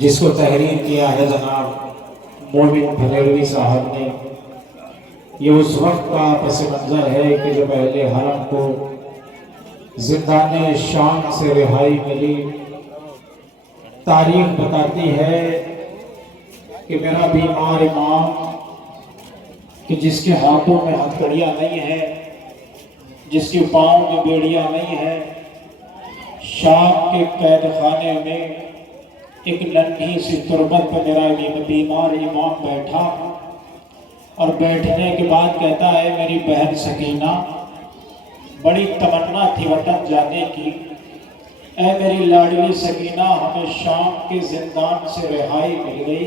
जिसको तहरीर किया है जनाब मोमिन भलेरवी साहब ने। ये उस वक्त का पस मंज़र है कि जब अहले हरम को जिंदाने शाम से रिहाई मिली। तारीख बताती है कि मेरा बीमार इमाम कि जिसके हाथों में हथकड़ियाँ नहीं है, जिसके पाँव में बेड़ियाँ नहीं है, शाम के कैद खाने में एक नन्ही सी तुरबत पर मेरा बीमार इमाम बैठा और बैठने के बाद कहता है, मेरी बहन सकीना, बड़ी तमन्ना थी वतन जाने की। ऐ मेरी लाडली सकीना, हमें शाम के जिंदान से रिहाई मिल गई।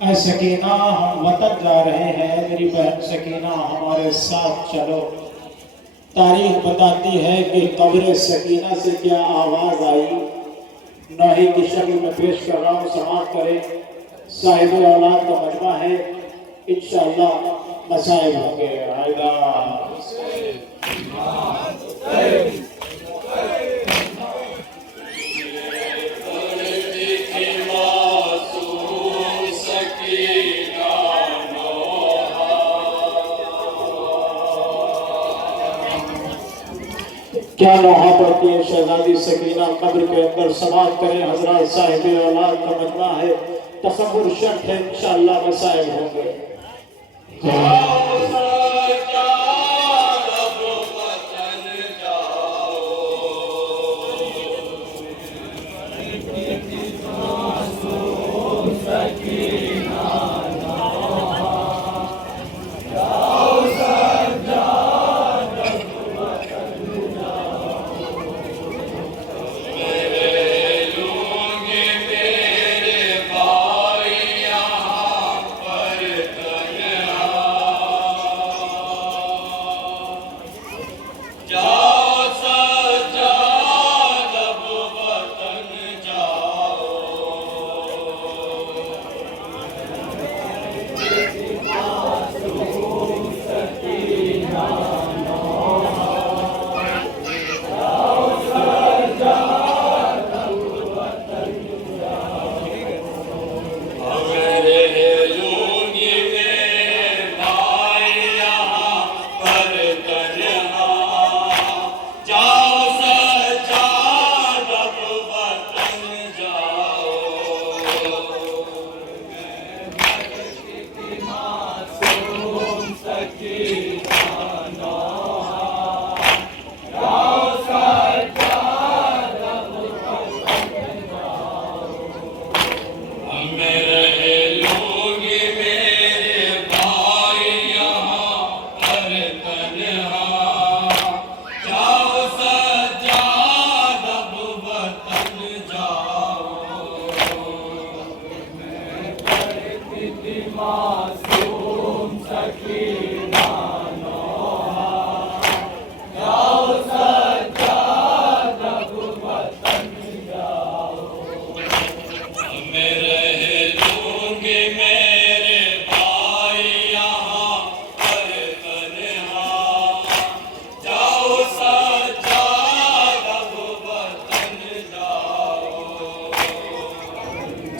ऐ सकीना, हम वतन जा रहे हैं, मेरी बहन सकीना हमारे साथ चलो। तारीख बताती है कि कब्र सकीना से क्या आवाज़ आई, नाही की शक्ल में पेश कर रहा हूँ, समाप्त करें। साहिब औलाद का मजमा है, इंशाअल्लाह मसाइल होंगे। क्या नोहा पड़ती है शहजादी सकीना कब्र के अंदर, समाप्त करें हजरत। साहिब औलाद का मजमा है, तसव्वुर शर्त है, इंशाअल्लाह मसाइल होंगे।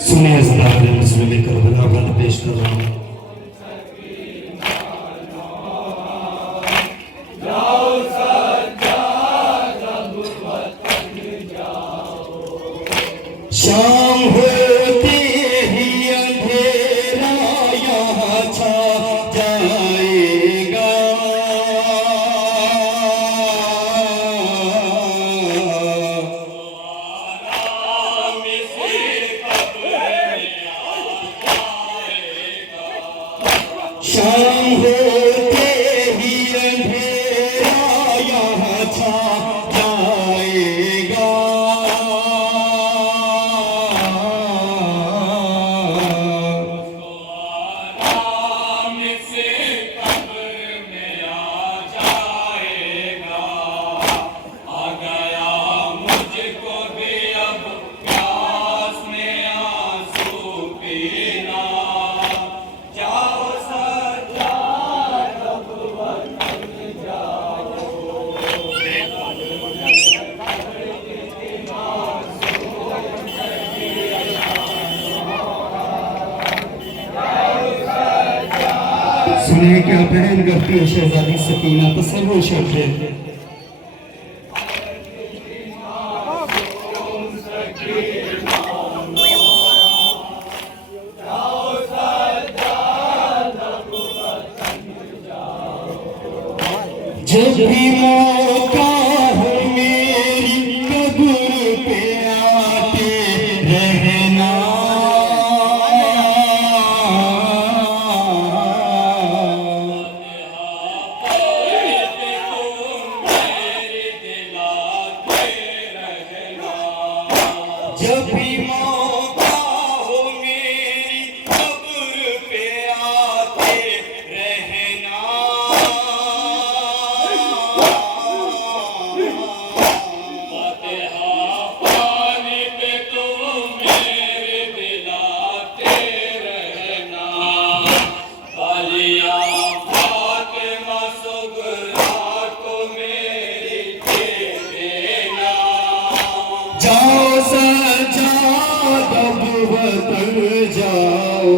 सुनिए ज़रा मुस्लिम करबला वाला पेश कर रहा हूँ। शाम होते ही अंधेरा यहाँ छा जाएगा, शाम होते ही अंधेरा यहाँ छा जाएगा। सुने क्या बहन करती है शहजादी सकीना तसव्वुर शर्त है। जब भी मौका हो मेरी कब्र पे आते रहना, जब भी मौका हो मेरी कब्र पे आते रहना, जाओ सजाद अब वतन जाओ,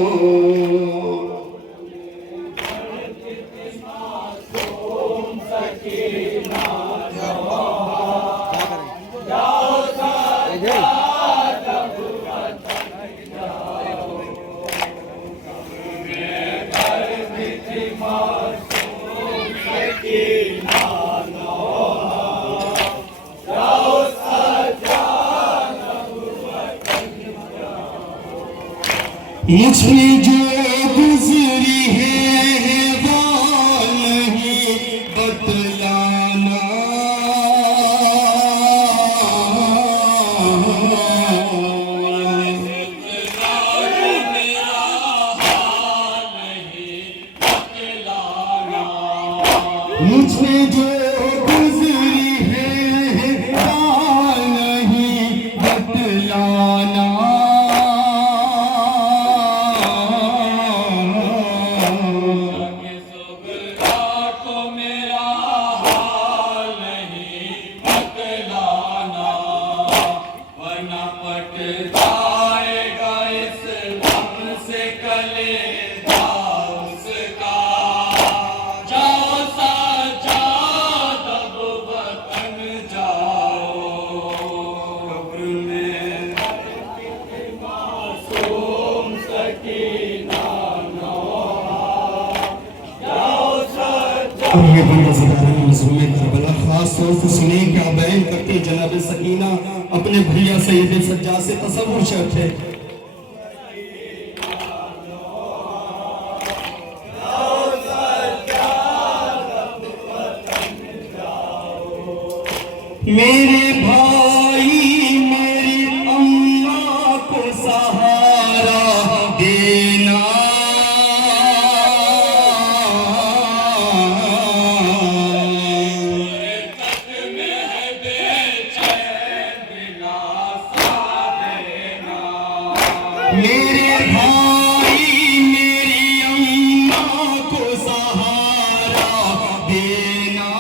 मुझ पे जो गुजरी है वो नहीं बतलाना, मुझ पे जो गुजरी है वो नहीं बतलाना, और ये बंदा मज़लूम करबला खास तौर से सुने क्या बयान करती है जनाब सकीना अपने भैया सैयद सज्जाद से तसव्वुर शर्त है। मेरे भाई मेरी अम्मा को सहारा देना, मेरे भाई मेरी अम्मा को सहारा देना,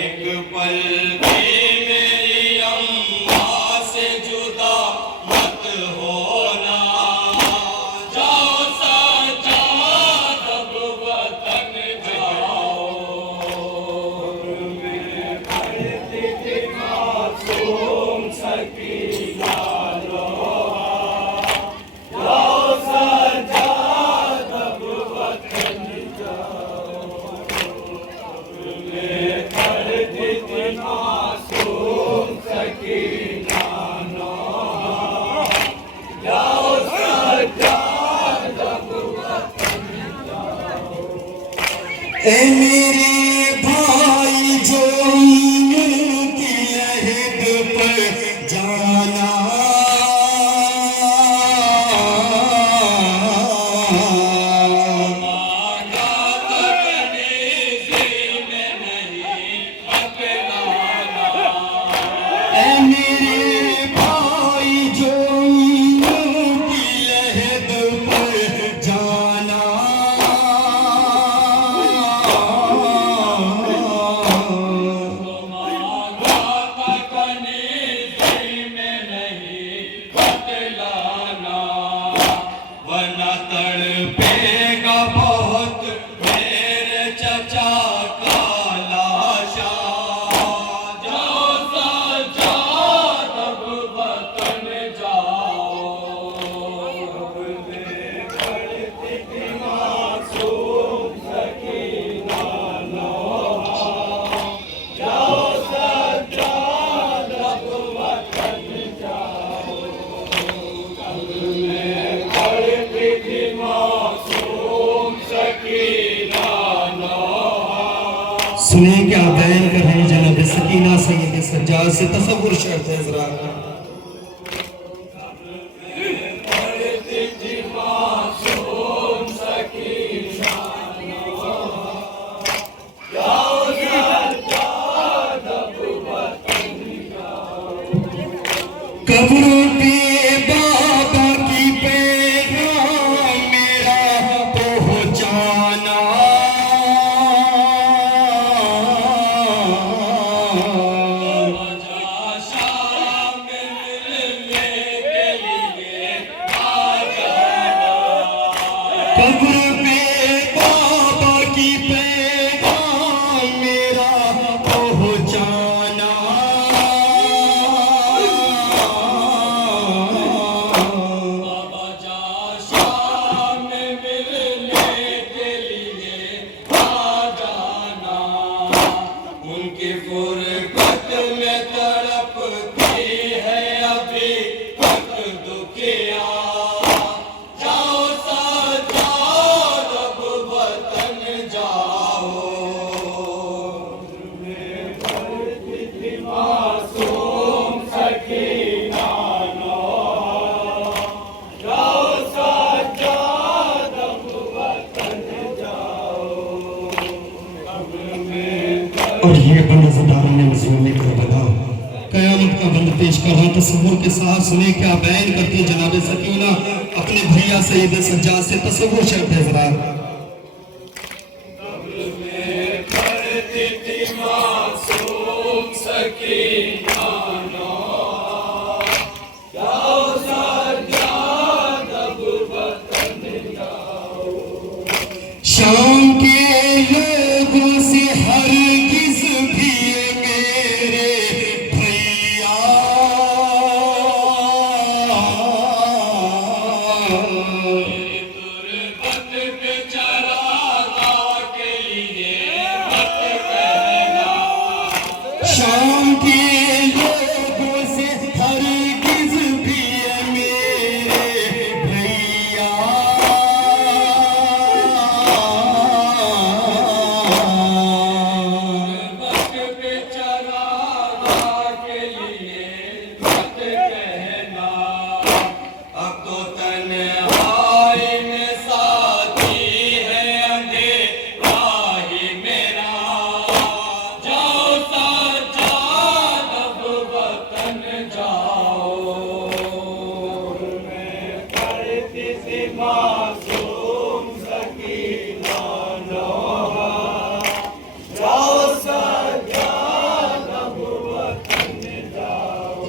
एक पल भी मेरी अम्मा से जुदा मत होना, जाओ सजाद अब वतन जाओ, मासूम सकीना जाओ सजाद अब वतन जाओ, मासूम सकीना जाओ सजाद अब वतन जाओ। ए मेरे भाई जो की लहद पर जाना, मेरे भाई जो की लहद पर जाना, सुने क्या बयान कर रहे हैं जनाब सकीना सैयद सज्जाद से तसव्वुर शर्त है हज़रात। कब्रों पे बाबा की पैगाम मेरा पहुंचाना, कब्र पे बाबा की पैगाम मेरा पहुंचाना, उनकी फुरकत में तड़पती है अभी तक दुखिया, जाओ सज्जाद अब वतन जाओ। मासूम सकीना जाओ सज्जाद अब वतन जाओ। और ये बंददारों ने मजलूमी करबला कयामत का बंद पेश कर रहा तसव्वुर के साथ सुने क्या बयान करती जनाब सकीना अपने भैया सैयद सज्जाद से तसव्वुर शर्त है हज़रात। शाम के लोगों से हरगिज़ भी मेरे भैया तुरबत पे चरागा के लिए मत कहना, शाम के लोगों से हरगिज़ भी मेरे भैया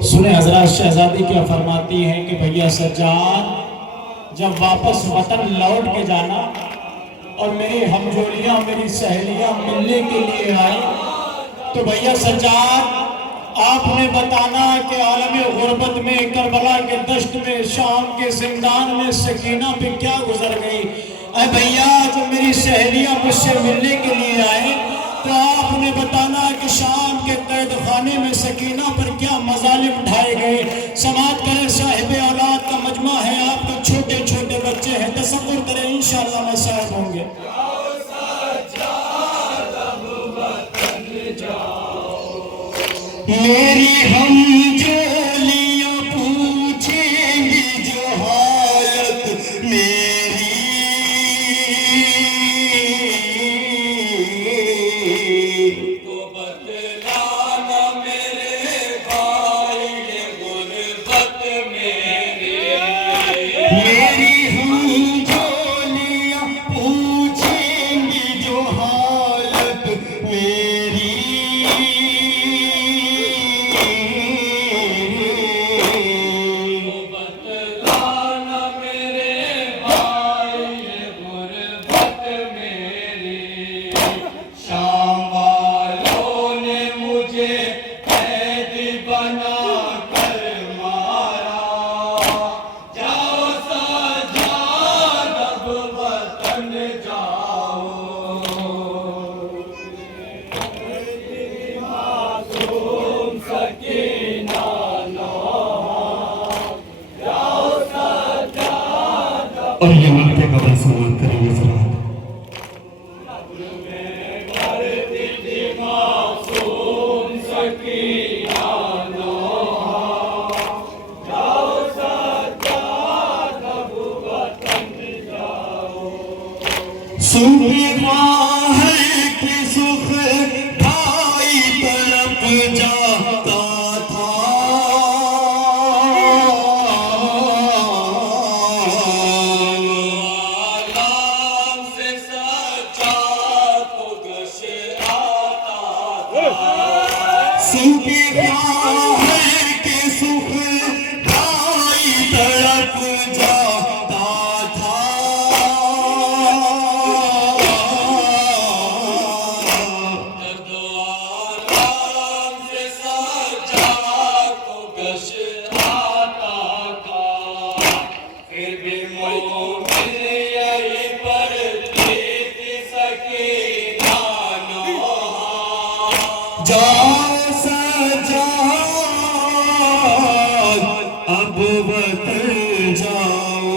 सुने हजरत शहजादी क्या फरमाती हैं कि भैया सज्जाद जब वापस वतन लौट के जाना और मेरी हमजोलियां मेरी सहेलियां मिलने के लिए आई तो भैया सज्जाद आपने बताना कि आलम गुरबत में करबला के दश्त में शाम के जिंदान में सकीना पे क्या गुजर गई। अरे भैया जब मेरी सहेलियां मुझसे मिलने के लिए आए तो आपने बताना कि शाम के कैद खाने में सकीना पर क्या मजालिम उठाए गए। समात करें साहिब औलाद का मजमा है, आपके छोटे छोटे बच्चे हैं, तसव्वुर करें इंशाअल्लाह मैं साहिब होंगे। मेरी हम जोलियां पूछेंगी जो हालत मेरी, तो बतलाना मेरे भाई ये गुरबत मेरी। मेरी हम जोलियां पूछेंगी जो हालत मेरी, और ये मौके का बस समाप्त करेंगे जरा। सूफी है कि सुख भाई तड़प जाता था। आलाम से सच्चा को गश आता था। सूफी है कि सुख भाई तड़प जाता था। आलाम से सच्चा को गश आता था। फिर भी मोमिन यही पर जीत सकीना जाओ सजाद अब वतन जाओ।